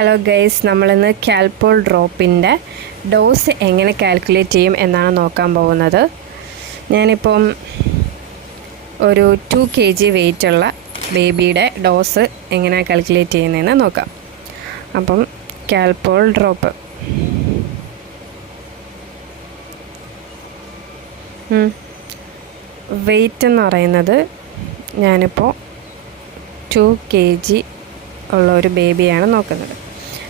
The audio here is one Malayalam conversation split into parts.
ഹലോ ഗൈസ്, നമ്മളിന്ന് കാൽപോൾ ഡ്രോപ്പിൻ്റെ ഡോസ് എങ്ങനെ കാൽക്കുലേറ്റ് ചെയ്യും എന്നാണ് നോക്കാൻ പോകുന്നത്. ഞാനിപ്പം ഒരു 2 kg വെയിറ്റുള്ള ബേബിയുടെ ഡോസ് എങ്ങനെ കാൽക്കുലേറ്റ് ചെയ്യുന്നതെന്ന് നോക്കാം. അപ്പം കാൽപോൾ ഡ്രോപ്പ് വെയിറ്റ് എന്ന് പറയുന്നത് ഞാനിപ്പോൾ 2 kg ഉള്ള ഒരു ബേബിയാണ് നോക്കുന്നത്.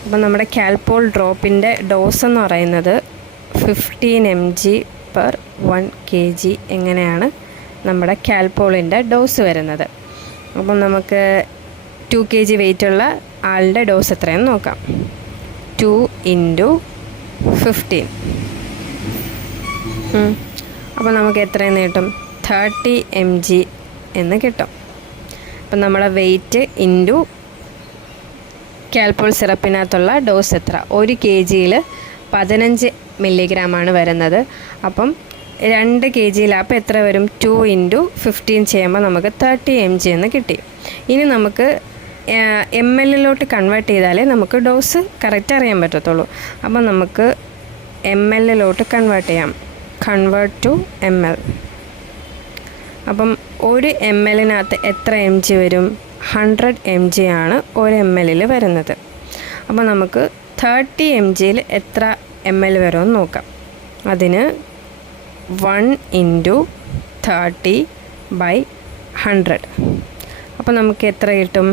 അപ്പം നമ്മുടെ കാൽപോൾ ഡ്രോപ്പിൻ്റെ ഡോസ് എന്ന് പറയുന്നത് 15 mg/1 kg എങ്ങനെയാണ് നമ്മുടെ കാൽപോളിൻ്റെ ഡോസ് വരുന്നത്. അപ്പം നമുക്ക് 2 kg വെയിറ്റുള്ള ആളുടെ ഡോസ് എത്രയെന്ന് നോക്കാം. 2 × 15. അപ്പോൾ നമുക്ക് എത്രയെന്ന് കിട്ടും? 30 mg എന്ന് കിട്ടും. അപ്പം നമ്മളെ വെയിറ്റ് ഇൻറ്റു കാൽപോൾ സിറപ്പിനകത്തുള്ള ഡോസ് എത്ര? 1 kgയിൽ 15 മില്ലിഗ്രാമാണ് വരുന്നത്. അപ്പം 2 kgയിലപ്പോൾ എത്ര വരും? 2 × 15 ചെയ്യുമ്പോൾ നമുക്ക് 30 mg എന്ന് കിട്ടി. ഇനി നമുക്ക് ml കൺവേർട്ട് ചെയ്താലേ നമുക്ക് ഡോസ് കറക്റ്റ് അറിയാൻ പറ്റത്തുള്ളൂ. അപ്പം നമുക്ക് ml കൺവേർട്ട് ചെയ്യാം. Convert to ml. അപ്പം 1 ml എത്ര mg വരും? 100 mg ആണ് 1 ml വരുന്നത്. അപ്പോൾ നമുക്ക് 30 mgയിൽ എത്ര ml വരുമെന്ന് നോക്കാം. അതിന് 1 × 30/100. അപ്പോൾ നമുക്ക് എത്ര കിട്ടും?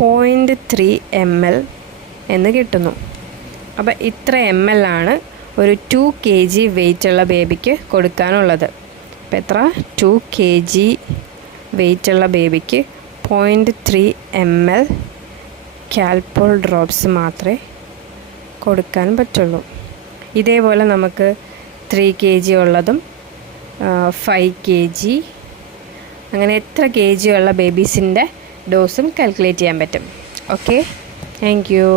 0.3 ml എന്ന് കിട്ടുന്നു. അപ്പോൾ ഇത്ര ml ആണ് ഒരു 2 kg വെയിറ്റുള്ള ബേബിക്ക് കൊടുക്കാനുള്ളത്. അപ്പോൾ എത്ര? 2 kg വെയിറ്റുള്ള ബേബിക്ക് 0.3 ml കാൽപോൾ ഡ്രോപ്സ് മാത്രമേ കൊടുക്കാൻ പറ്റുള്ളൂ. ഇതേപോലെ നമുക്ക് 3 kg ഉള്ളതും 5 kg അങ്ങനെ എത്ര kg ഉള്ള ബേബീസിൻ്റെ ഡോസും കാൽക്കുലേറ്റ് ചെയ്യാൻ പറ്റും. Okay, thank you.